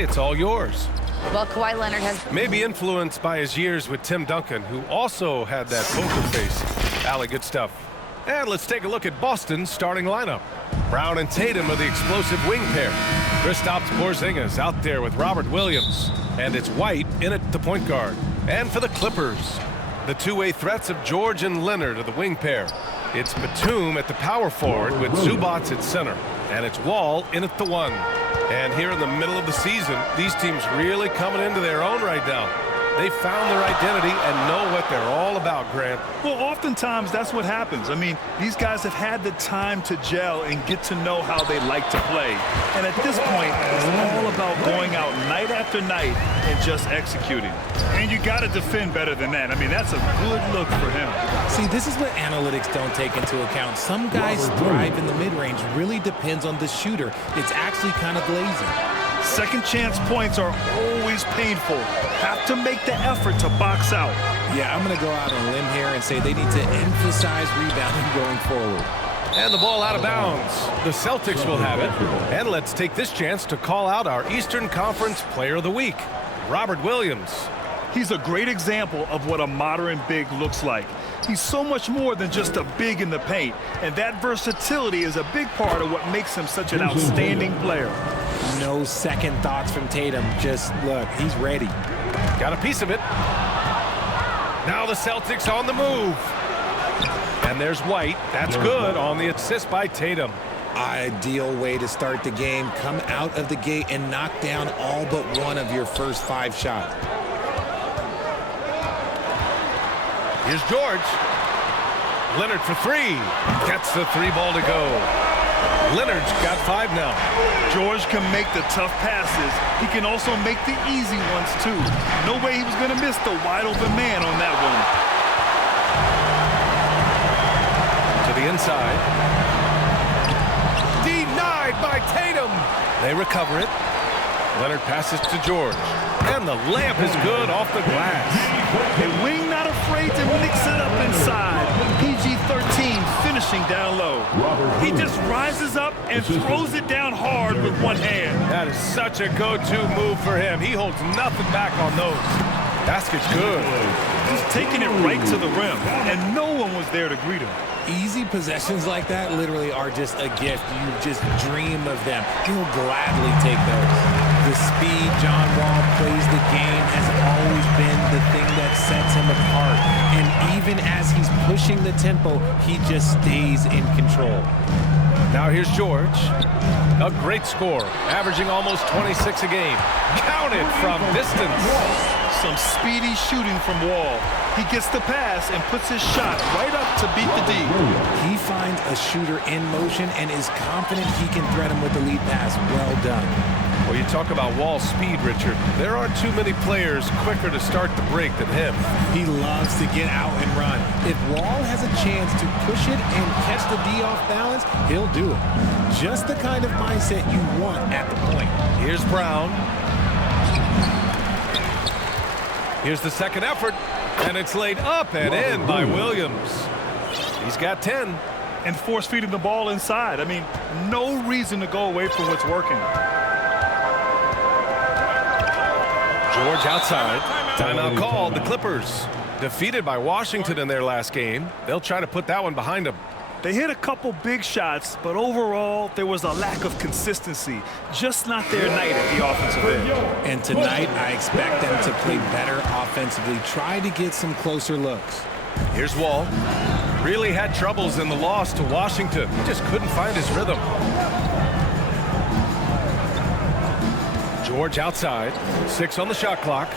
Allie, it's all yours. Well, Kawhi Leonard has... Maybe influenced by his years with Tim Duncan, who also had that poker face. Allie, good stuff. And let's take a look at Boston's starting lineup. Brown and Tatum are the explosive wing pair. Kristaps Porzingis out there with Robert Williams. And it's White in at the point guard. And for the Clippers, the two-way threats of George and Leonard are the wing pair. It's Batum at the power forward with Zubac at center. And it's Wall in at the one. And here in the middle of the season, these teams really coming into their own right now. They found their identity and know what they're all about, Grant. Well, oftentimes that's what happens. I mean, these guys have had the time to gel and get to know how they like to play. And at this point, it's all about going out night after night and just executing. And you got to defend better than that. I mean, that's a good look for him. See, this is what analytics don't take into account. Some guys thrive in the mid-range. Really depends on the shooter. It's actually kind of lazy. Second chance points are always painful. Have to make the effort to box out. Yeah, I'm going to go out on a limb here and say they need to emphasize rebounding going forward. And the ball out of bounds. The Celtics will have it. And let's take this chance to call out our Eastern Conference Player of the Week, Robert Williams. He's a great example of what a modern big looks like. He's so much more than just a big in the paint, and that versatility is a big part of what makes him such an outstanding player. No second thoughts from Tatum. Just look, he's ready. Got a piece of it. Now the Celtics on the move. And there's White. That's good on the assist by Tatum. Ideal way to start the game. Come out of the gate and knock down all but one of your first 5 shots. Here's George. Leonard for 3. Gets the 3 ball to go. Leonard's got 5 now. George can make the tough passes. He can also make the easy ones, too. No way he was going to miss the wide-open man on that one. To the inside. Denied by Tatum. They recover it. Leonard passes to George. And the layup is good off the glass. A wing not afraid to mix it up inside. PG-13 finishing down low. He just rises up and throws it down hard with one hand. That is such a go-to move for him. He holds nothing back on those. Basket's good. He's taking it right to the rim, and no one was there to greet him. Easy possessions like that literally are just a gift. You just dream of them. He'll gladly take those. The speed John Wall plays the game has always been the thing that sets him apart. And even as he's pushing the tempo, he just stays in control. Now here's George. A great score, averaging almost 26 a game. Counted from distance. Some speedy shooting from Wall. He gets the pass and puts his shot right up to beat the D. He finds a shooter in motion and is confident he can thread him with the lead pass. Well done. Well, you talk about Wall's speed, Richard. There aren't too many players quicker to start the break than him. He loves to get out and run. If Wall has a chance to push it and catch the D off balance, he'll do it. Just the kind of mindset you want at the point. Here's Brown. Here's the second effort, and it's laid up and in by Williams. He's got 10. And force-feeding the ball inside. I mean, no reason to go away from what's working. George outside. Timeout called. The Clippers defeated by Washington in their last game. They'll try to put that one behind them. They hit a couple big shots, but overall, there was a lack of consistency. Just not their night at the offensive end. And tonight, I expect them to play better offensively. Try to get some closer looks. Here's Wall. Really had troubles in the loss to Washington. He just couldn't find his rhythm. George outside. 6 on the shot clock.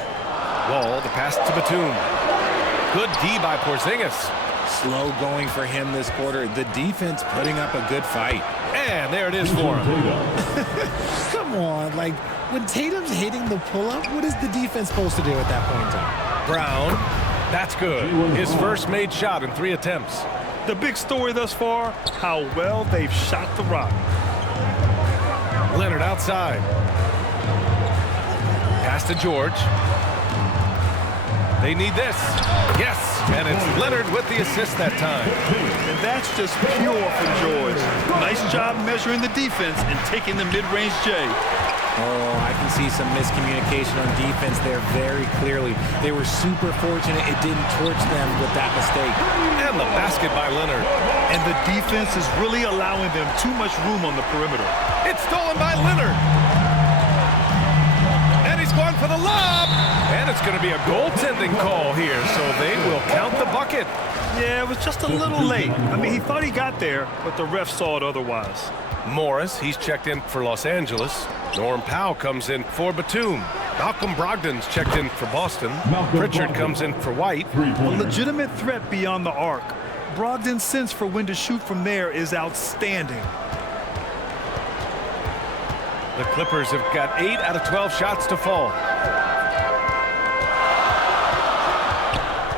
Wall, the pass to Batum. Good D by Porzingis. Slow going for him this quarter. The defense putting up a good fight. And there it is for him. Come on, like when Tatum's hitting the pull-up, what is the defense supposed to do at that point in time? Brown, that's good. His first made shot in 3 attempts. The big story thus far, how well they've shot the rock. Leonard outside. Pass to George. They need this. Yes, and it's Leonard with the assist that time. And that's just pure from George. Nice job measuring the defense and taking the mid-range J. Oh, I can see some miscommunication on defense there very clearly. They were super fortunate it didn't torch them with that mistake. And the basket by Leonard. And the defense is really allowing them too much room on the perimeter. It's stolen by Leonard. And he's going for the lob. And it's going to be a goaltending call here, so they will count the bucket. Yeah, it was just a little late. I mean, he thought he got there, but the ref saw it otherwise. Morris, he's checked in for Los Angeles. Norm Powell comes in for Batum. Malcolm Brogdon's checked in for Boston. Pritchard comes in for White. A legitimate threat beyond the arc. Brogdon's sense for when to shoot from there is outstanding. The Clippers have got 8 out of 12 shots to fall.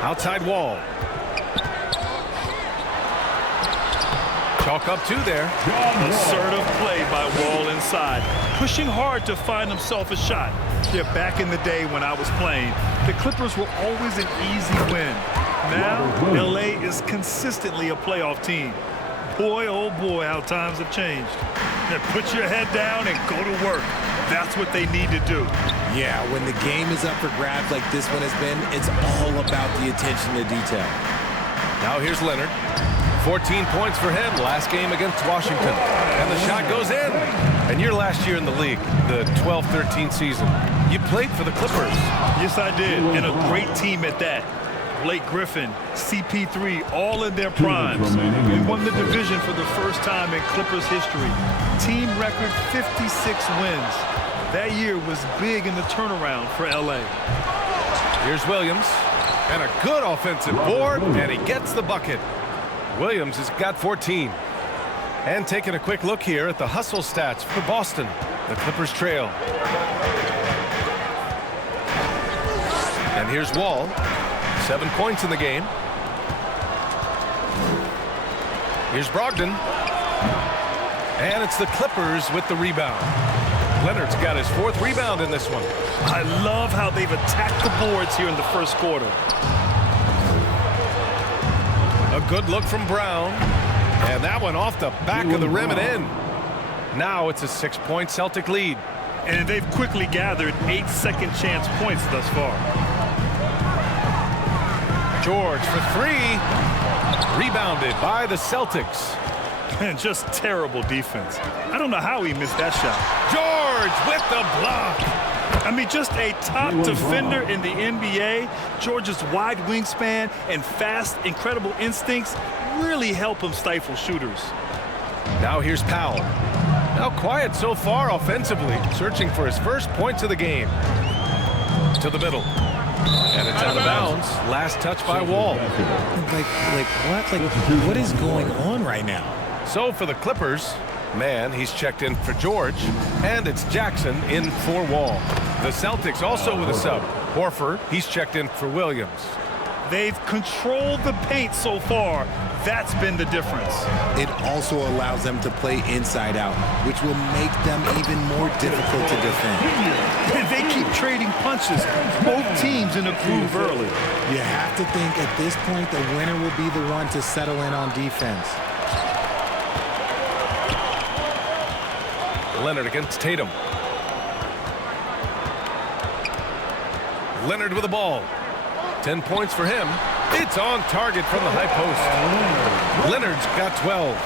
Outside wall. Chalk up 2 there. Assertive play by Wall inside. Pushing hard to find himself a shot. Yeah, back in the day when I was playing, the Clippers were always an easy win. Now, LA is consistently a playoff team. Boy, oh boy, how times have changed. Now put your head down and go to work. That's what they need to do. Yeah, when the game is up for grabs like this one has been, it's all about the attention to detail. Now here's Leonard. 14 points for him last game against Washington. And the shot goes in. And your last year in the league, the 12-13 season, you played for the Clippers. Yes, I did, and a great team at that. Blake Griffin, CP3, all in their primes. We won the division for the first time in Clippers history. Team record 56 wins. That year was big in the turnaround for LA. Here's Williams. And a good offensive board, and he gets the bucket. Williams has got 14. And taking a quick look here at the hustle stats for Boston. The Clippers trail. And here's Wall. 7 points in the game. Here's Brogdon. And it's the Clippers with the rebound. Leonard's got his 4th rebound in this one. I love how they've attacked the boards here in the first quarter. A good look from Brown. And that one off the back of the rim and in. Now it's a 6-point Celtic lead. And they've quickly gathered 8 second chance points thus far. George for 3. Rebounded by the Celtics. And just terrible defense. I don't know how he missed that shot. George with the block. I mean, just a top defender in the NBA. George's wide wingspan and fast, incredible instincts really help him stifle shooters. Now here's Powell. Now quiet so far offensively, searching for his first points of the game. To the middle. And it's out of bounds. Last touch by Wall. What is going on right now? So for the Clippers, man, he's checked in for George. And it's Jackson in for Wall. The Celtics also with a sub. Horford, he's checked in for Williams. They've controlled the paint so far. That's been the difference. It also allows them to play inside out, which will make them even more difficult to defend. They keep trading punches. Both teams in a groove early. You have to think at this point the winner will be the one to settle in on defense. Leonard against Tatum. Leonard with the ball. 10 points for him. It's on target from the high post. Leonard's got 12.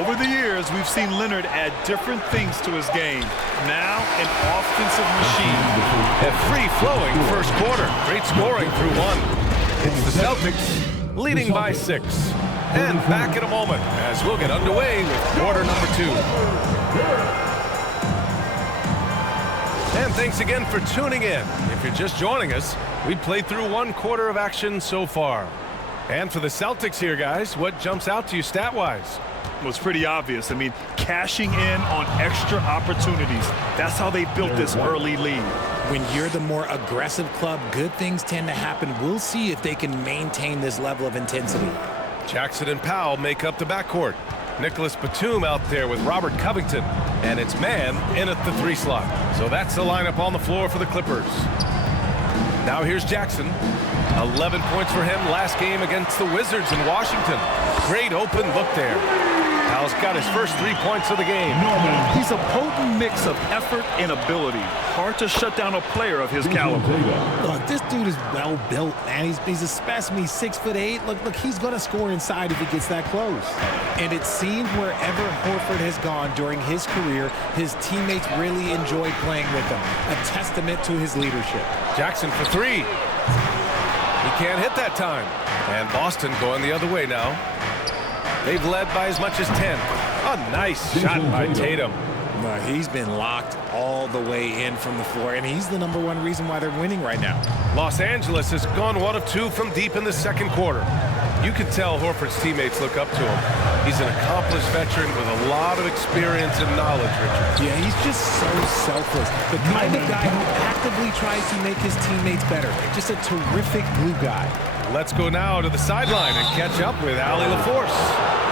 Over the years, we've seen Leonard add different things to his game. Now, an offensive machine. A free-flowing first quarter. Great scoring through 1. It's the Celtics leading by 6. And back in a moment as we'll get underway with quarter number 2. And thanks again for tuning in. If you're just joining us, we played through 1 quarter of action so far. And for the Celtics here, guys, what jumps out to you stat-wise? Well, it's pretty obvious. I mean, cashing in on extra opportunities. That's how they built this early lead. When you're the more aggressive club, good things tend to happen. We'll see if they can maintain this level of intensity. Jackson and Powell make up the backcourt. Nicholas Batum out there with Robert Covington. And it's man in at the 3 slot. So that's the lineup on the floor for the Clippers. Now here's Jackson. 11 points for him last game against the Wizards in Washington. Great open look there. Powell's got his first 3 points of the game. He's a potent mix of effort and ability. Hard to shut down a player of his caliber. Look, this dude is well built, man. He's a specimen. He's 6'8". Look, he's going to score inside if he gets that close. And it seems wherever Horford has gone during his career, his teammates really enjoy playing with him. A testament to his leadership. Jackson for three. He can't hit that time. And Boston going the other way now. They've led by as much as 10. A nice shot by Tatum. He's been locked all the way in from the floor, and he's the #1 reason why they're winning right now. Los Angeles has gone 1 of 2 from deep in the second quarter. You can tell Horford's teammates look up to him. He's an accomplished veteran with a lot of experience and knowledge, Richard. Yeah, he's just so selfless. The kind of guy who actively tries to make his teammates better. Just a terrific glue guy. Let's go now to the sideline and catch up with Allie LaForce.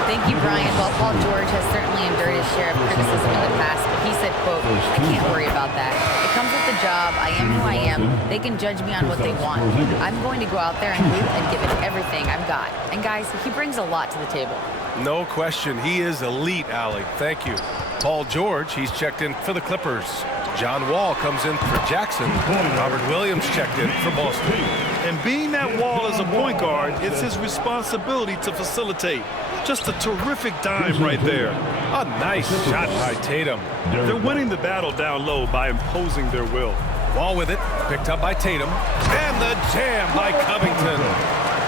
Thank you, Brian. Well, Paul George has certainly endured his share of criticism in the past, but he said, quote, "I can't worry about that. It comes with the job. I am who I am. They can judge me on what they want. I'm going to go out there and hoop and give it everything I've got." And guys, he brings a lot to the table. No question. He is elite, Allie. Thank you. Paul George, he's checked in for the Clippers. John Wall comes in for Jackson. Robert Williams checked in for Boston. And being that Wall is a point guard, it's his responsibility to facilitate. Just a terrific dime right there. A nice shot by Tatum. They're winning the battle down low by imposing their will. Wall with it, picked up by Tatum. And the jam by Covington.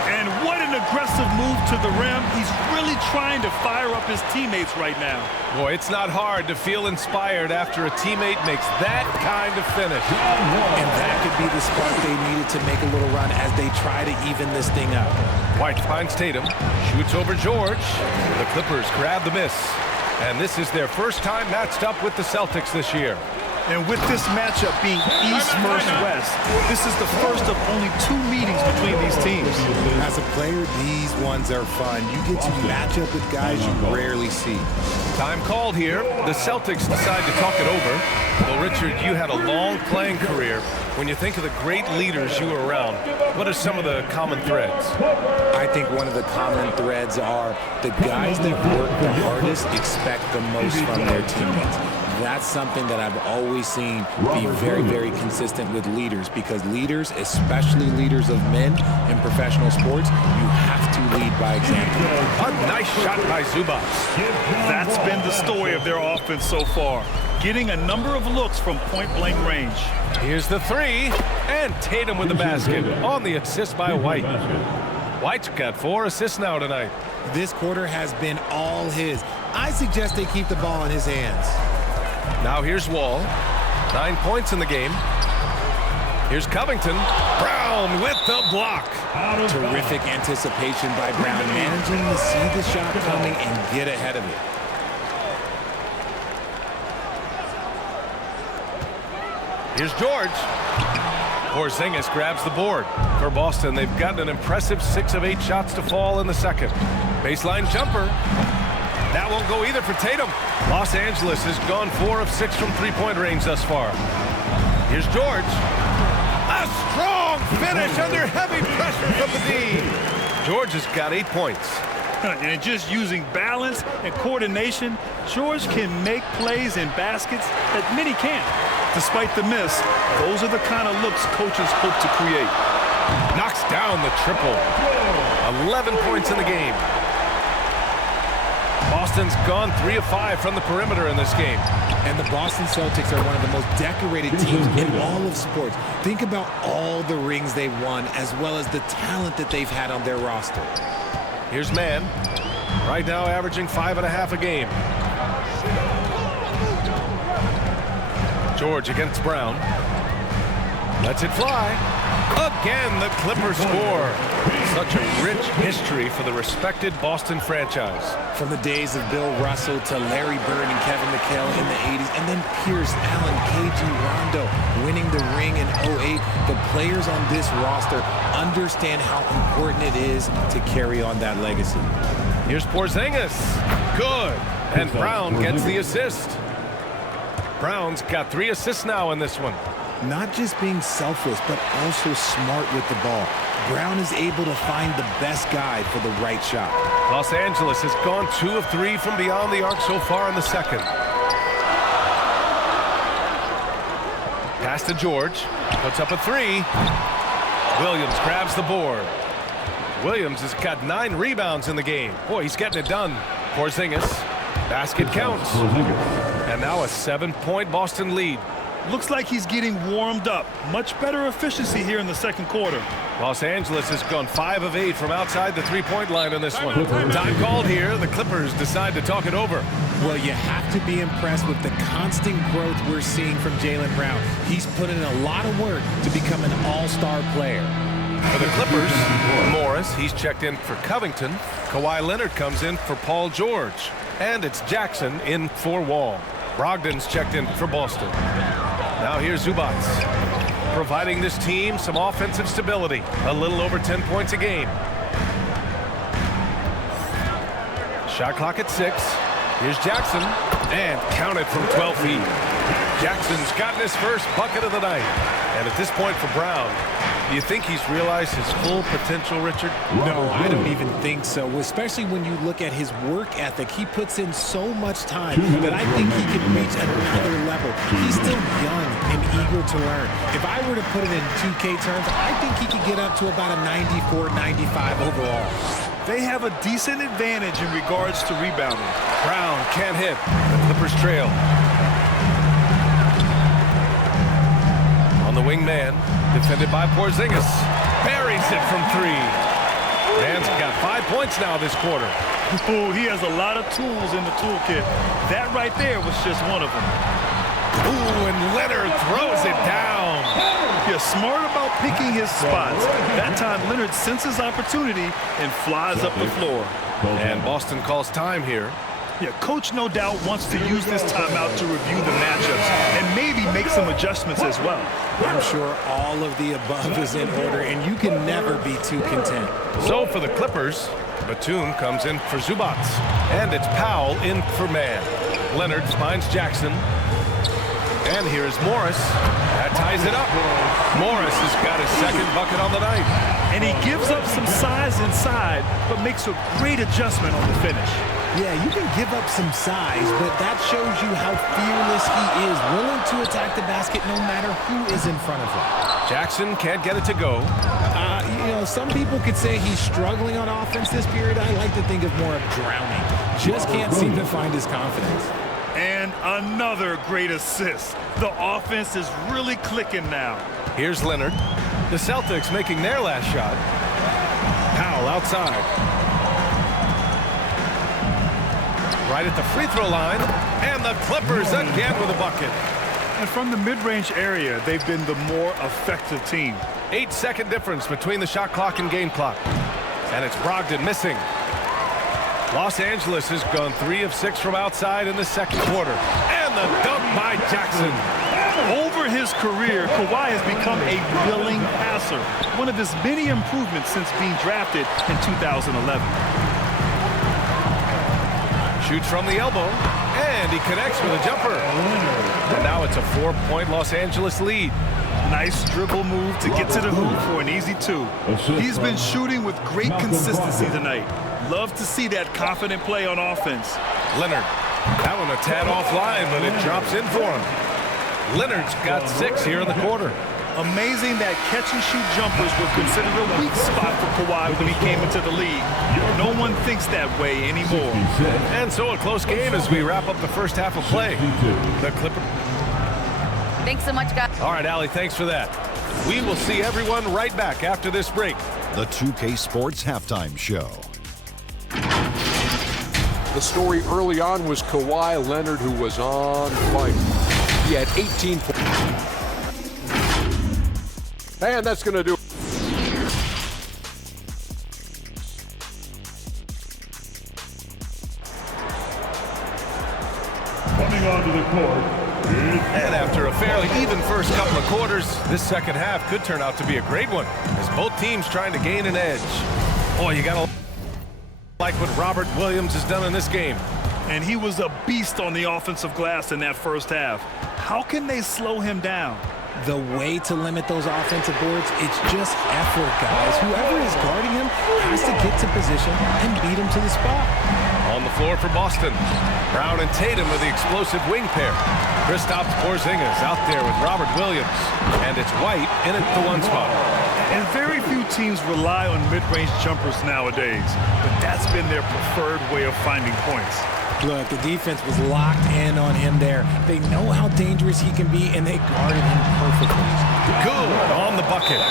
And what an aggressive move to the rim. He's really trying to fire up his teammates right now. Boy, it's not hard to feel inspired after a teammate makes that kind of finish. And that could be the spark they needed to make a little run as they try to even this thing up. White finds Tatum, shoots over George. The Clippers grab the miss. And this is their first time matched up with the Celtics this year. And with this matchup being East versus West, this is the first of only 2 meetings between these teams. As a player, these ones are fun. You get to match up with guys you rarely see. Time called here. The Celtics decide to talk it over. Well, Richard, you had a long playing career. When you think of the great leaders you were around, what are some of the common threads? I think one of the common threads are the guys that work the hardest expect the most from their teammates. That's something that I've always seen be very, very consistent with leaders, because leaders, especially leaders of men in professional sports, you have to lead by example. A nice shot by Zubac. That's been the story of their offense so far, getting a number of looks from point-blank range. Here's the three, and Tatum with the basket on the assist by White. White's got 4 assists now tonight. This quarter has been all his. I suggest they keep the ball in his hands. Now here's Wall. 9 points in the game. Here's Covington. Brown with the block. Terrific anticipation by Brown, managing to see the shot coming and get ahead of it. Here's George. Porzingis grabs the board. For Boston, they've gotten an impressive 6 of 8 shots to fall in the second. Baseline jumper. That won't go either for Tatum. Los Angeles has gone 4 of 6 from three-point range thus far. Here's George. A strong finish under heavy pressure from the D. George has got 8 points. And just using balance and coordination, George can make plays and baskets that many can't. Despite the miss, those are the kind of looks coaches hope to create. Knocks down the triple. 11 points in the game. Boston's gone 3 of 5 from the perimeter in this game. And the Boston Celtics are one of the most decorated teams in all of sports. Think about all the rings they've won, as well as the talent that they've had on their roster. Here's Mann. Right now averaging 5.5 a game. George against Brown. Lets it fly. Again, the Clippers score. Such a rich history for the respected Boston franchise. From the days of Bill Russell to Larry Bird and Kevin McHale in the 80s, and then Pierce, Allen, KG, Rondo winning the ring in 08. The players on this roster understand how important it is to carry on that legacy. Here's Porzingis. Good. And Brown gets the assist. Brown's got 3 assists now in this one. Not just being selfless, but also smart with the ball. Brown is able to find the best guy for the right shot. Los Angeles has gone 2 of 3 from beyond the arc so far in the second. Pass to George. Puts up a 3. Williams grabs the board. Williams has got 9 rebounds in the game. Boy, he's getting it done. Porzingis. Basket counts. And now a 7-point Boston lead. Looks like he's getting warmed up. Much better efficiency here in the second quarter. Los Angeles has gone 5 of 8 from outside the three-point line in this one. Time called here. The Clippers decide to talk it over. Well, you have to be impressed with the constant growth we're seeing from Jaylen Brown. He's put in a lot of work to become an all-star player. For the Clippers, Morris, he's checked in for Covington. Kawhi Leonard comes in for Paul George. And it's Jackson in for Wall. Brogdon's checked in for Boston. Now here's Zubac, providing this team some offensive stability. A little over 10 points a game. Shot clock at 6. Here's Jackson, and counted from 12 feet. Jackson's gotten his first bucket of the night. And at this point for Brown, do you think he's realized his full potential, Richard? No, I don't even think so, especially when you look at his work ethic. He puts in so much time that I think he can reach another level. He's still young and eager to learn. If I were to put it in 2K terms, I think he could get up to about a 94, 95 overall. They have a decent advantage in regards to rebounding. Brown can't hit. The Clippers trail. On the wing man, defended by Porzingis. Buries it from 3. Man's got 5 points now this quarter. Oh, he has a lot of tools in the toolkit. That right there was just one of them. Ooh, and Leonard throws it down. You're smart about picking his spots. That time, Leonard senses opportunity and flies up the floor. And Boston calls time here. Yeah, coach no doubt wants to use this timeout to review the matchups and maybe make some adjustments as well. I'm sure all of the above is in order, and you can never be too content. So for the Clippers, Batum comes in for Zubac. And it's Powell in for man. Leonard finds Jackson. And here's Morris. That ties it up. Morris has got his second bucket on the night. And he gives up some size inside, but makes a great adjustment on the finish. Yeah, you can give up some size, but that shows you how fearless he is, willing to attack the basket no matter who is in front of him. Jackson can't get it to go. You know, some people could say he's struggling on offense this period. I like to think of more of drowning. Just can't seem to find his confidence. And another great assist. The offense is really clicking now. Here's Leonard. The Celtics making their last shot. Powell outside. Right at the free throw line. And the Clippers again with a bucket. And from the mid-range area, they've been the more effective team. 8-second difference between the shot clock and game clock. And it's Brogdon missing. Los Angeles has gone 3 of 6 from outside in the second quarter. And the dunk by Jackson. Over his career, Kawhi has become a willing passer. One of his many improvements since being drafted in 2011. Shoots from the elbow. And he connects with a jumper. And now it's a 4-point Los Angeles lead. Nice dribble move to get to the hoop for an easy 2. He's been shooting with great consistency tonight. Love to see that confident play on offense. Leonard, that one a tad offline, but it drops in for him. Leonard's got 6 here in the quarter. Amazing that catch-and-shoot jumpers were considered a weak spot for Kawhi when he came into the league. No one thinks that way anymore. And so a close game as we wrap up the first half of play. The Clippers. Thanks so much, guys. All right, Allie, thanks for that. We will see everyone right back after this break. The 2K Sports Halftime Show. The story early on was Kawhi Leonard, who was on fire. He had 18 points. And that's going to do it. Coming onto the court. And after a fairly even first couple of quarters, this second half could turn out to be a great one as both teams trying to gain an edge. Boy, you got to like what Robert Williams has done in this game. And he was a beast on the offensive glass in that first half. How can they slow him down? The way to limit those offensive boards, it's just effort, guys. Whoever is guarding him has to get to position and beat him to the spot. On the floor for Boston, Brown and Tatum are the explosive wing pair. Kristaps Porzingis out there with Robert Williams, and it's White in at the one spot. And very few teams rely on mid-range jumpers nowadays, but that's been their preferred way of finding points. Look, the defense was locked in on him there. They know how dangerous he can be, and they guarded him perfectly. Good on the bucket.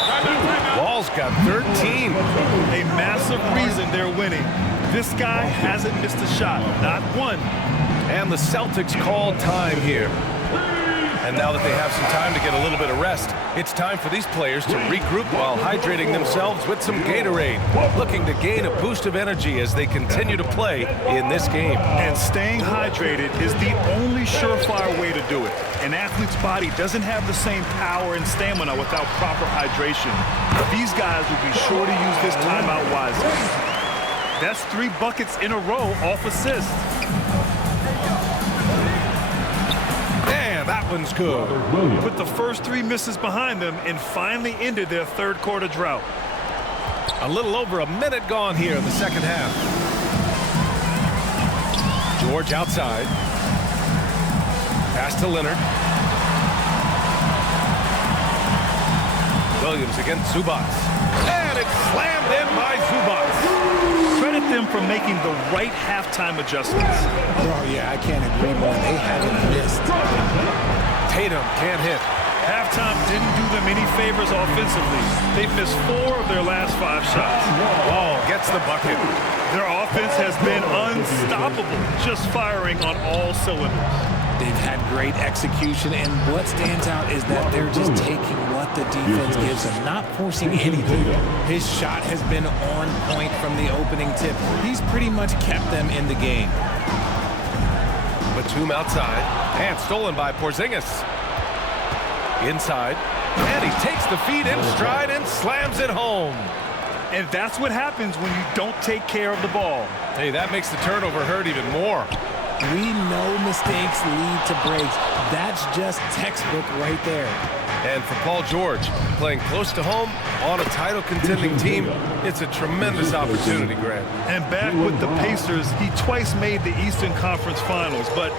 Wall's got 13. A massive reason they're winning. This guy hasn't missed a shot, not one. And the Celtics called time here. And now that they have some time to get a little bit of rest, it's time for these players to regroup while hydrating themselves with some Gatorade, looking to gain a boost of energy as they continue to play in this game. And staying hydrated is the only surefire way to do it. An athlete's body doesn't have the same power and stamina without proper hydration. These guys will be sure to use this timeout wisely. That's 3 buckets in a row off assist. That one's good. Put the first 3 misses behind them and finally ended their third quarter drought. A little over a minute gone here in the second half. George outside. Pass to Leonard. Williams against Zubac. And it's slammed in by Zubac. Credit them for making the right halftime adjustments. Oh, yeah, I can't agree more. They haven't missed. Tatum can't hit. Halftime didn't do them any favors offensively. They've missed 4 of their last 5 shots. Wall gets the bucket. Their offense has been unstoppable, just firing on all cylinders. They've had great execution, and what stands out is that they're just taking what the defense gives them, not forcing anything. His shot has been on point from the opening tip. He's pretty much kept them in the game. Batum outside, and stolen by Porzingis. Inside, and he takes the feed in stride and slams it home. And that's what happens when you don't take care of the ball. Hey, that makes the turnover hurt even more. We know mistakes lead to breaks. That's just textbook right there. And for Paul George, playing close to home on a title-contending team, it's a tremendous opportunity, Grant. And back with the Pacers, he twice made the Eastern Conference Finals. But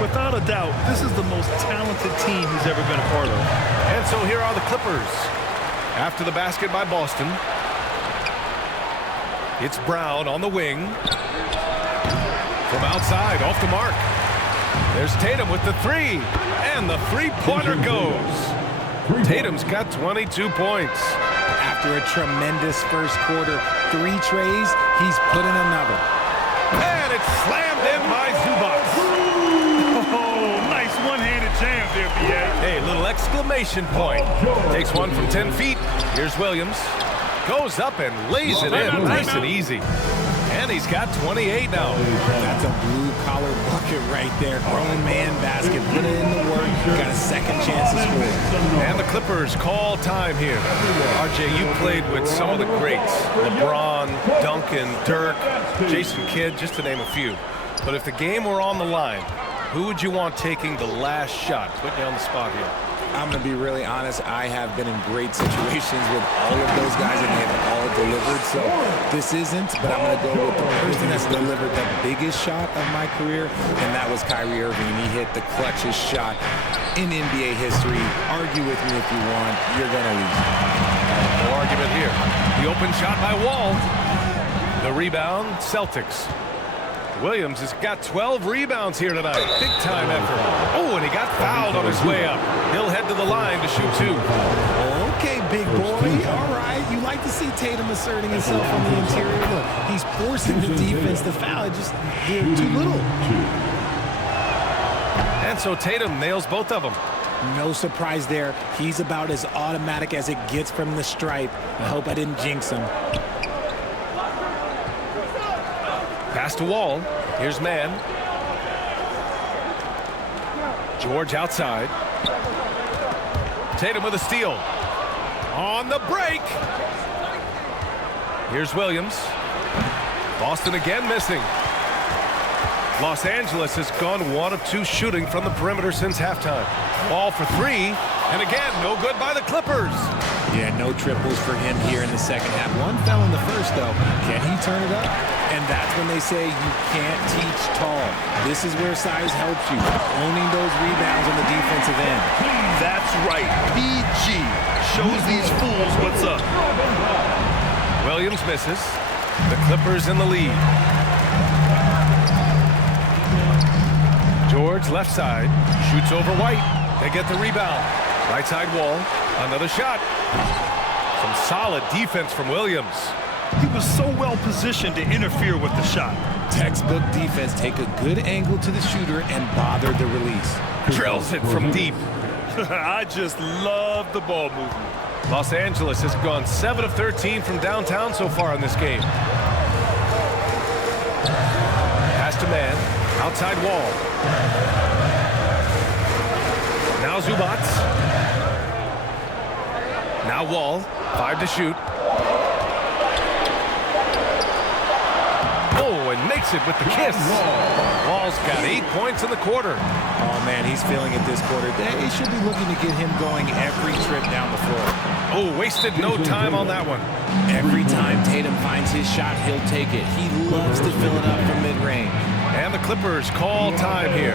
without a doubt, this is the most talented team he's ever been a part of. And so here are the Clippers. After the basket by Boston, it's Brown on the wing. From outside, off the mark. There's Tatum with the 3, and the 3-pointer goes. Tatum's got 22 points. After a tremendous first quarter, 3 trays, he's put in another. And it's slammed in by Zubac. Oh, nice one-handed jam there, B.A. Hey, little exclamation point. Takes one from 10 feet. Here's Williams. Goes up and lays it in nice and easy. And he's got 28 now. That's a blue-collar bucket right there. Grown man basket. Put it in the work. Got a second chance to score. And the Clippers call time here. RJ, you played with some of the greats. LeBron, Duncan, Dirk, Jason Kidd, just to name a few. But if the game were on the line, who would you want taking the last shot? Put you on the spot here. I'm going to be really honest. I have been in great situations with all of those guys, and they've all delivered. So this isn't, but I'm going to go with the person that's delivered the biggest shot of my career, and that was Kyrie Irving. He hit the clutchest shot in NBA history. Argue with me if you want. You're going to lose. No argument here. The open shot by Wall. The rebound, Celtics. Williams has got 12 rebounds here tonight. Big time effort. Oh, and he got fouled on his way up. He'll head to the line to shoot 2. Okay, big boy. All right. You like to see Tatum asserting himself from the interior. Look, he's forcing the defense to foul. Just they're too little. And so Tatum nails both of them. No surprise there. He's about as automatic as it gets from the stripe. I hope I didn't jinx him. Pass to Wall. Here's man. George outside. Tatum with a steal. On the break. Here's Williams. Boston again missing. Los Angeles has gone 1 of 2 shooting from the perimeter since halftime. Ball for 3. And again, no good by the Clippers. Yeah, no triples for him here in the second half. One fell in the first, though. Can he turn it up? And that's when they say you can't teach tall. This is where size helps you, owning those rebounds on the defensive end. That's right. PG shows these fools what's up. Williams misses. The Clippers in the lead. George left side, shoots over White. They get the rebound. Right side wall, another shot. Some solid defense from Williams. He was so well positioned to interfere with the shot. Textbook defense, take a good angle to the shooter and bother the release. Drills it from deep. I just love the ball movement. Los Angeles has gone 7 of 13 from downtown so far in this game. Pass to man, outside wall. Now Zubats. Now Wall, 5 to shoot. Oh, and makes it with the kiss. Wall's got 8 points in the quarter. Oh, man, he's feeling it this quarter. They should be looking to get him going every trip down the floor. Oh, wasted no time on that one. Every time Tatum finds his shot, he'll take it. He loves to fill it up from mid-range. And the Clippers call time here.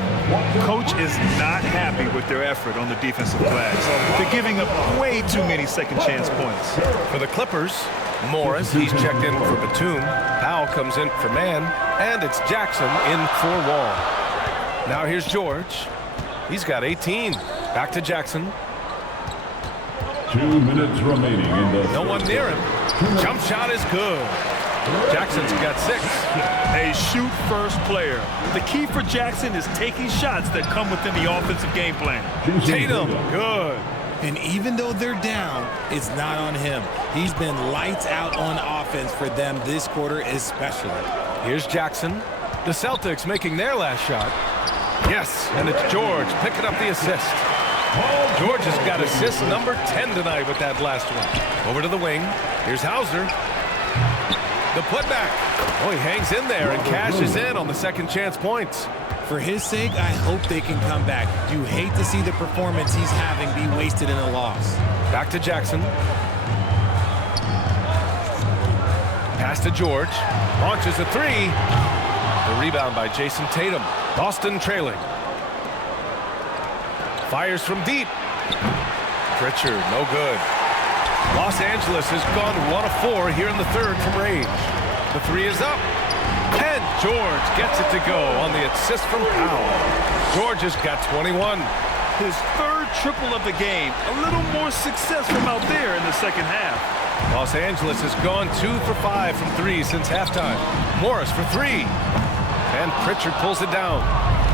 Coach is not happy with their effort on the defensive glass. They're giving up way too many second chance points. For the Clippers, Morris, he's checked in for Batum. Powell comes in for man. And it's Jackson in for Wall. Now here's George. He's got 18. Back to Jackson. 2 minutes remaining in the... No one near him. Jump shot is good. Jackson's got 6. A shoot-first player. The key for Jackson is taking shots that come within the offensive game plan. Tatum, good. And even though they're down, it's not on him. He's been lights out on offense for them this quarter especially. Here's Jackson. The Celtics making their last shot. Yes, and it's George picking up the assist. George has got assist number 10 tonight with that last one. Over to the wing. Here's Hauser. The putback. Oh, he hangs in there and cashes in on the second chance points. For his sake, I hope they can come back. You hate to see the performance he's having be wasted in a loss. Back to Jackson. Pass to George. Launches a 3. The rebound by Jason Tatum. Boston trailing. Fires from deep. Pritchard, no good. Los Angeles has gone 1 of 4 here in the third from range. The 3 is up. And George gets it to go on the assist from Powell. George has got 21. His third triple of the game. A little more success from out there in the second half. Los Angeles has gone 2 for 5 from 3 since halftime. Morris for 3. And Pritchard pulls it down.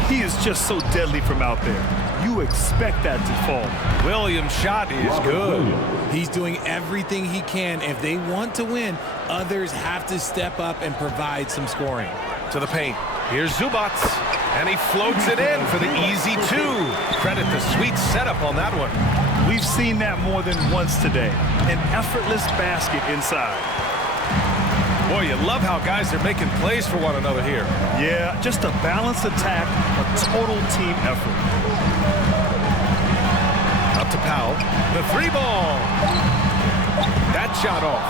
He is just so deadly from out there. You expect that to fall. Williams' shot is good. He's doing everything he can. If they want to win, others have to step up and provide some scoring. To the paint. Here's Zubats. And he floats it in for the easy 2. Credit the sweet setup on that one. We've seen that more than once today. An effortless basket inside. Boy, you love how guys are making plays for one another here. Yeah, just a balanced attack, a total team effort. Up to Powell. The 3 ball. That shot off.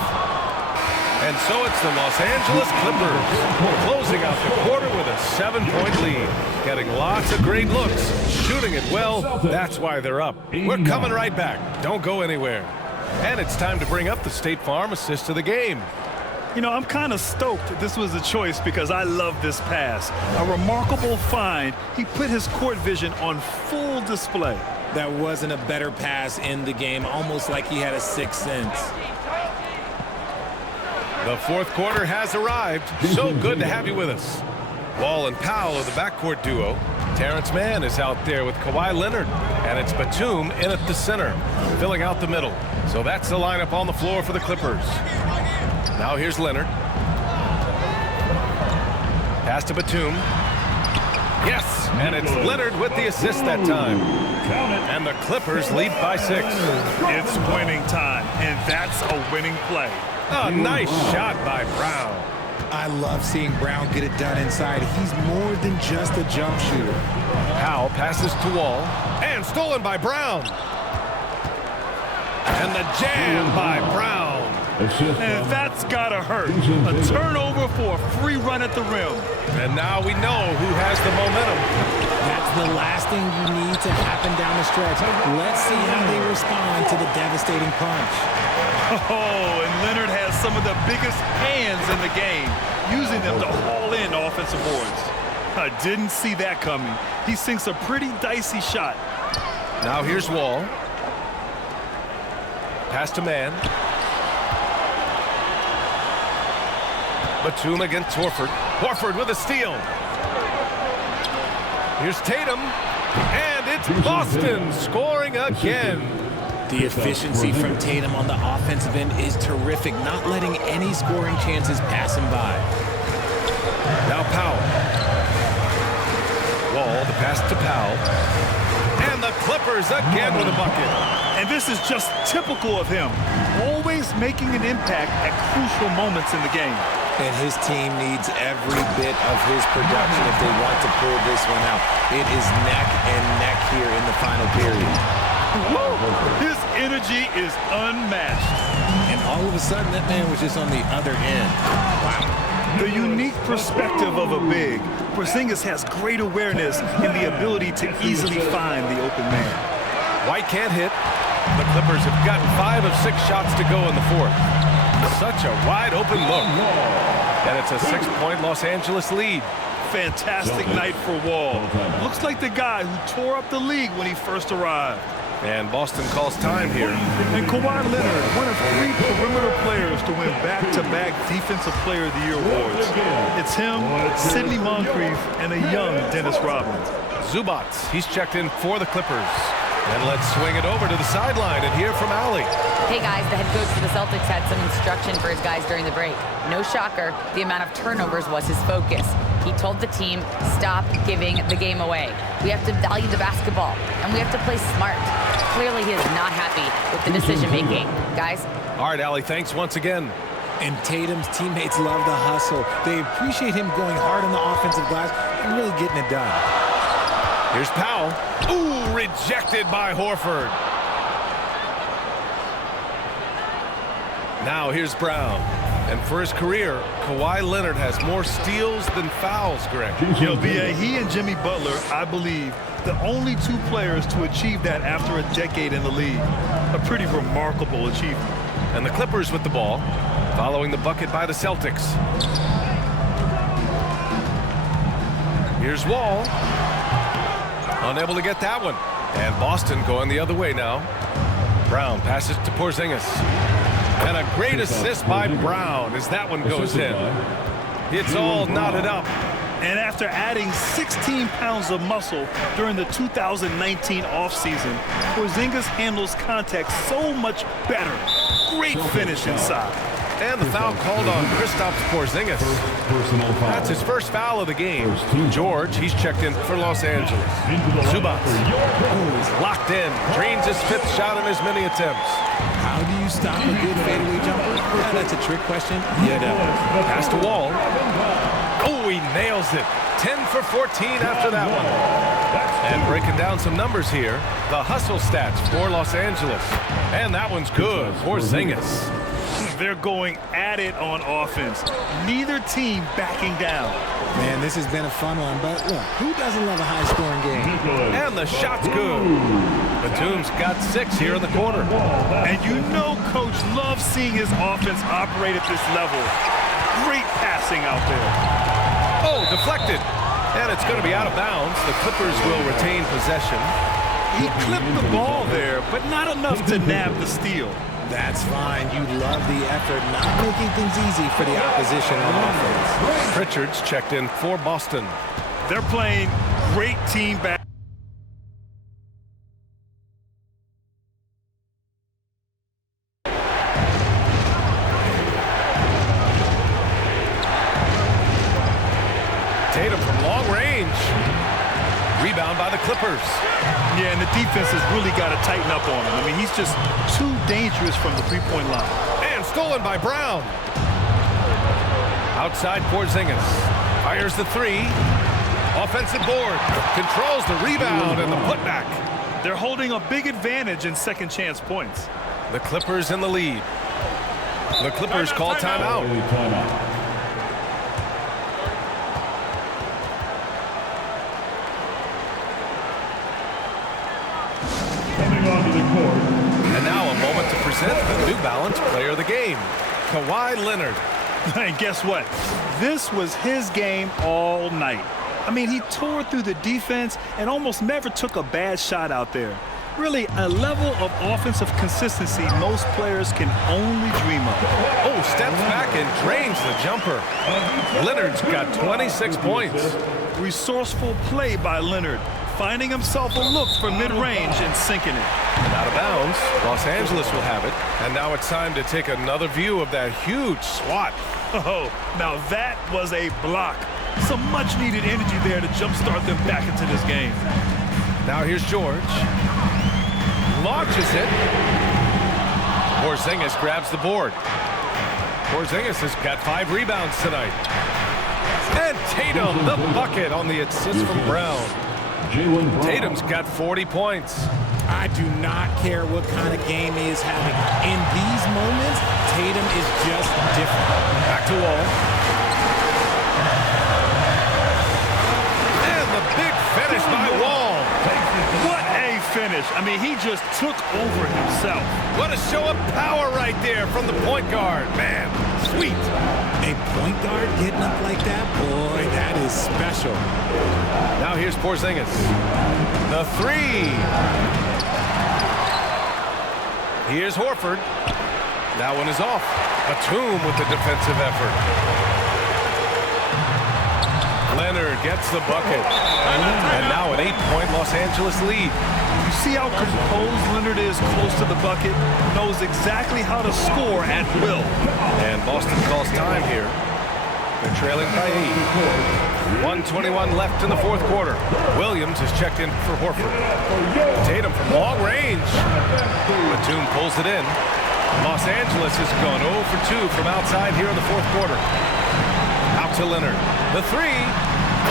And so it's the Los Angeles Clippers closing out the quarter with a 7-point lead. Getting lots of great looks. Shooting it well. That's why they're up. We're coming right back. Don't go anywhere. And it's time to bring up the State Farm assist of the game. You know, I'm kind of stoked this was a choice because I love this pass. A remarkable find. He put his court vision on full display. That wasn't a better pass in the game, almost like he had a sixth sense. The fourth quarter has arrived. So good to have you with us. Wall and Powell are the backcourt duo. Terrence Mann is out there with Kawhi Leonard. And it's Batum in at the center, filling out the middle. So that's the lineup on the floor for the Clippers. Now here's Leonard. Pass to Batum. Yes, and it's Leonard with the assist that time. And the Clippers lead by 6. It's winning time, and that's a winning play. A nice shot by Brown. I love seeing Brown get it done inside. He's more than just a jump shooter. Powell passes to Wall, and stolen by Brown. And the jam by Brown. And that's gotta hurt. A turnover for a free run at the rim. And now we know who has the momentum. That's the last thing you need to happen down the stretch. Let's see how they respond to the devastating punch. Oh, and Leonard has some of the biggest hands in the game, using them to haul in offensive boards. I didn't see that coming. He sinks a pretty dicey shot. Now here's Wall. Pass to man. Batum against Horford. Horford with a steal. Here's Tatum. And it's Boston scoring again. The efficiency from Tatum on the offensive end is terrific, not letting any scoring chances pass him by. Now Powell. Wall, the pass to Powell. And the Clippers again with a bucket. And this is just typical of him, always making an impact at crucial moments in the game. And his team needs every bit of his production if they want to pull this one out. It is neck and neck here in the final period. Woo! His energy is unmatched. And all of a sudden, that man was just on the other end. Wow. The unique perspective of a big. Porzingis has great awareness and the ability to easily find the open man. White can't hit. The Clippers have gotten 5 of 6 shots to go in the fourth. Such a wide open look. And it's a 6-point Los Angeles lead. Fantastic night for Wall. Looks like the guy who tore up the league when he first arrived. And Boston calls time here. And Kawhi Leonard, one of 3 perimeter players to win back-to-back Defensive Player of the Year awards. It's him, Sidney Moncrief, and a young Dennis Rodman. Zubac, he's checked in for the Clippers. And let's swing it over to the sideline and hear from Allie. Hey guys, the head coach for the Celtics had some instruction for his guys during the break. No shocker, the amount of turnovers was his focus. He told the team, stop giving the game away. We have to value the basketball, and we have to play smart. Clearly, he is not happy with the decision-making. Guys? All right, Allie, thanks once again. And Tatum's teammates love the hustle. They appreciate him going hard on the offensive glass and really getting it done. Here's Powell. Ooh, rejected by Horford. Now here's Brown. And for his career, Kawhi Leonard has more steals than fouls, Greg. You know, B.A., he and Jimmy Butler, I believe, the only 2 players to achieve that after a decade in the league. A pretty remarkable achievement. And the Clippers with the ball, following the bucket by the Celtics. Here's Wall. Unable to get that one. And Boston going the other way now. Brown passes to Porzingis. And a great assist by Brown as that one goes in. It's all knotted up. And after adding 16 pounds of muscle during the 2019 offseason, Porzingis handles contact so much better. Great finish inside. And the foul called on Kristaps Porzingis. That's his first foul of the game. George, he's checked in for Los Angeles. Zubac, he's locked in. Drains his 5th shot in as many attempts. How do you stop a good fadeaway jumper? Yeah, that's a trick question. Yeah, no. Pass to Wall. Oh, he nails it. 10 for 14 after that one. And breaking down some numbers here, the hustle stats for Los Angeles. And that one's good for Porzingis. They're going at it on offense. Neither team backing down. Man, this has been a fun one, but look, who doesn't love a high-scoring game? And the shot's good. Batum's got 6 here in the quarter. And you know Coach loves seeing his offense operate at this level. Great passing out there. Oh, deflected. And it's going to be out of bounds. The Clippers will retain possession. He clipped the ball there, but not enough to nab the steal. That's fine. You love the effort, not making things easy for the opposition on offense. Pritchard's checked in for Boston. They're playing great team basketball. Tatum from long range. Rebound by the Clippers. Yeah, and the defense has really got to tighten up on him. I mean, he's just too dangerous from the three-point line. And stolen by Brown. Outside Porzingis. Fires the 3. Offensive board. Controls the rebound and the putback. They're holding a big advantage in second chance points. The Clippers in the lead. The Clippers call timeout. Coming onto the court. And now a moment to present the New Balance Player of the Game, Kawhi Leonard. And guess what? This was his game all night. I mean, he tore through the defense and almost never took a bad shot out there. Really, a level of offensive consistency most players can only dream of. Oh, steps back and drains the jumper. Leonard's got 26 points. Resourceful play by Leonard, finding himself a look from mid-range and sinking it. And out of bounds, Los Angeles will have it. And now it's time to take another view of that huge swat. Oh, now that was a block. Some much-needed energy there to jumpstart them back into this game. Now here's George. Launches it. Porzingis grabs the board. Porzingis has got 5 rebounds tonight. And Tatum, the bucket on the assist from Brown. Tatum's got 40 points. I do not care what kind of game he is having. In these moments, Tatum is just different. Back to Wall. And the big finish by Wall. What a finish. I mean, he just took over himself. What a show of power right there from the point guard. Man, sweet. A point guard getting up like that, boy, that is special. Now here's Porzingis. The 3. Here's Horford. That one is off. Batum with the defensive effort. Leonard gets the bucket. And now an 8-point Los Angeles lead. You see how composed Leonard is close to the bucket? Knows exactly how to score at will. And Boston calls time here. They're trailing by 8. 1:21 left in the fourth quarter. Williams is checked in for Horford. Tatum from long range. Batum pulls it in. Los Angeles has gone 0 for 2 from outside here in the fourth quarter. Out to Leonard. The 3.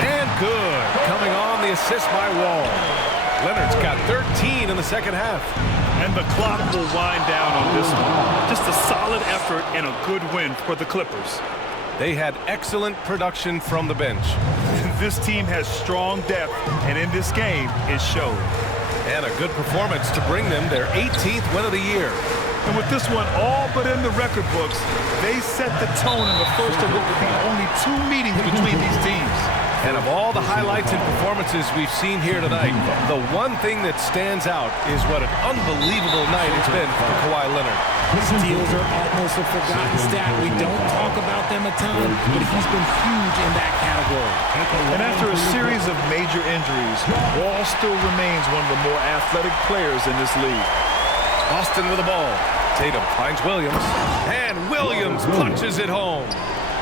And good. Coming on the assist by Wall. Leonard's got 13 in the second half. And the clock will wind down on this one. Just a solid effort and a good win for the Clippers. They had excellent production from the bench. This team has strong depth, and in this game, it showed. And a good performance to bring them their 18th win of the year. And with this one all but in the record books, they set the tone in the first of what would be only 2 meetings between these teams. And of all the highlights and performances we've seen here tonight, the one thing that stands out is what an unbelievable night it's been for Kawhi Leonard. Steals are almost a forgotten stat. We don't talk about them a ton, but he's been huge in that category. And after a series of major injuries, Wall still remains one of the more athletic players in this league. Boston with the ball. Tatum finds Williams, and Williams punches it home.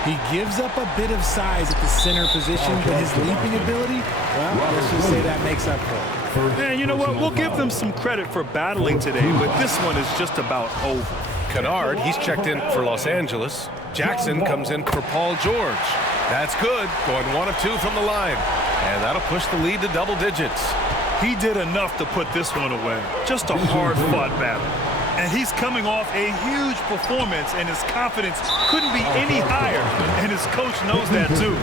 He gives up a bit of size at the center position, but his leaping ability, well, let's just say that makes up for it. And you know what? We'll give them some credit for battling today, but this one is just about over. Kennard, he's checked in for Los Angeles. Jackson comes in for Paul George. That's good, going 1 of 2 from the line. And that'll push the lead to double digits. He did enough to put this one away. Just a hard-fought battle. And he's coming off a huge performance, and his confidence couldn't be any higher. And his coach knows that, too.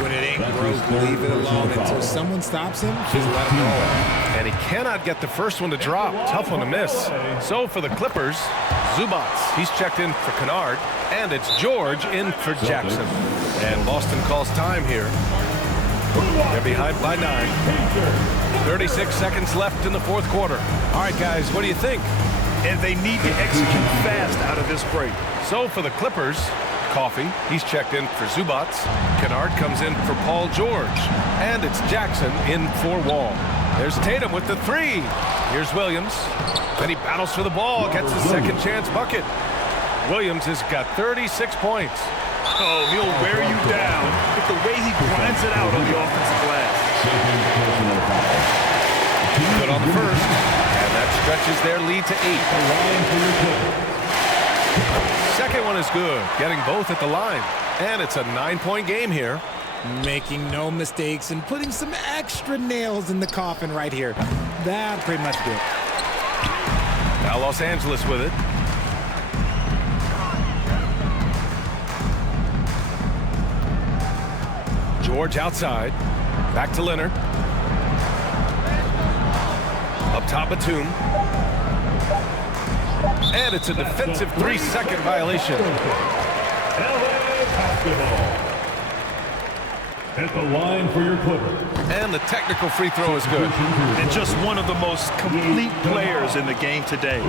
When it ain't broke, leave it alone. Until someone stops him, just let him roll. And he cannot get the first one to drop. Tough one to miss. So for the Clippers, Zubats, he's checked in for Kennard, and it's George in for Jackson. And Boston calls time here. They're behind by 9. 36 seconds left in the fourth quarter. All right, guys, what do you think? And they need to execute fast out of this break. So for the Clippers, Coffey, he's checked in for Zubats. Kennard comes in for Paul George. And it's Jackson in for Wall. There's Tatum with the 3. Here's Williams. Then he battles for the ball, gets his second chance bucket. Williams has got 36 points. Oh, he'll wear you down with the way he grinds it out on the offensive glass. Good on the first. And that stretches their lead to 8. Second one is good, getting both at the line. And it's a 9-point game here. Making no mistakes and putting some extra nails in the coffin right here. That pretty much did. Now Los Angeles with it. George outside. Back to Leonard. Up top, Batum. And it's a defensive 3-second violation. At the line for your Clippers. And the technical free throw is good. And just one of the most complete players in the game today.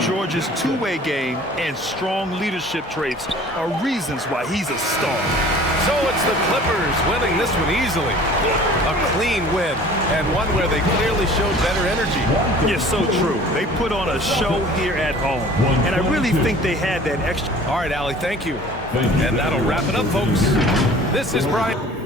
George's two-way game and strong leadership traits are reasons why he's a star. So it's the Clippers winning this one easily. A clean win, and one where they clearly showed better energy. Yeah, so true. They put on a show here at home, and I really think they had that extra. All right, Allie, thank you. And that'll wrap it up, folks. This is Brian.